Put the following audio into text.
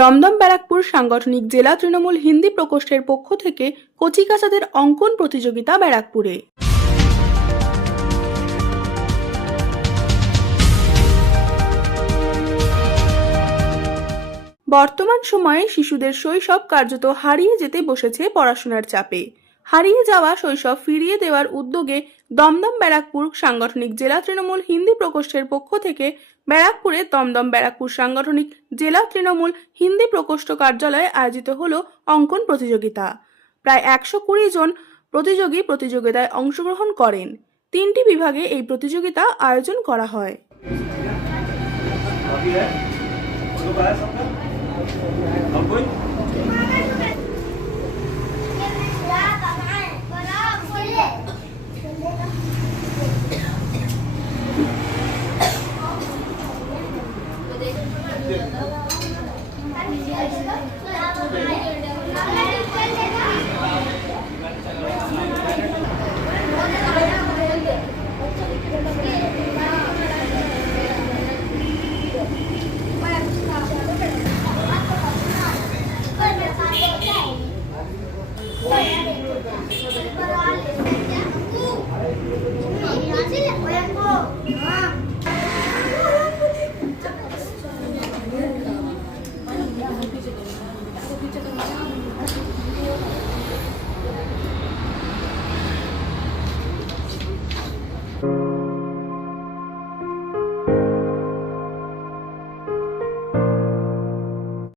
দমদম ব্যারাকপুর সাংগঠনিক জেলা তৃণমূল হিন্দি প্রকোষ্ঠের পক্ষ থেকে কচিকাচাদের অঙ্কন প্রতিযোগিতা ব্যারাকপুরে। বর্তমান সময়ে শিশুদের শৈশব কার্যত হারিয়ে যেতে বসেছে পড়াশোনার চাপে। হারিয়ে যাওয়া শৈশব ফিরিয়ে দেওয়ার উদ্যোগে দমদম ব্যারাকপুর সাংগঠনিক জেলা তৃণমূল হিন্দি প্রকোষ্ঠের পক্ষ থেকে ব্যারাকপুরে দমদম ব্যারাকপুর সাংগঠনিক জেলা তৃণমূল হিন্দি প্রকোষ্ঠ কার্যালয়ে আয়োজিত হল অঙ্কন প্রতিযোগিতা। প্রায় একশো কুড়ি জন প্রতিযোগী প্রতিযোগিতায় অংশগ্রহণ করেন। তিনটি বিভাগে এই প্রতিযোগিতা আয়োজন করা হয়। Brasil, Brasil,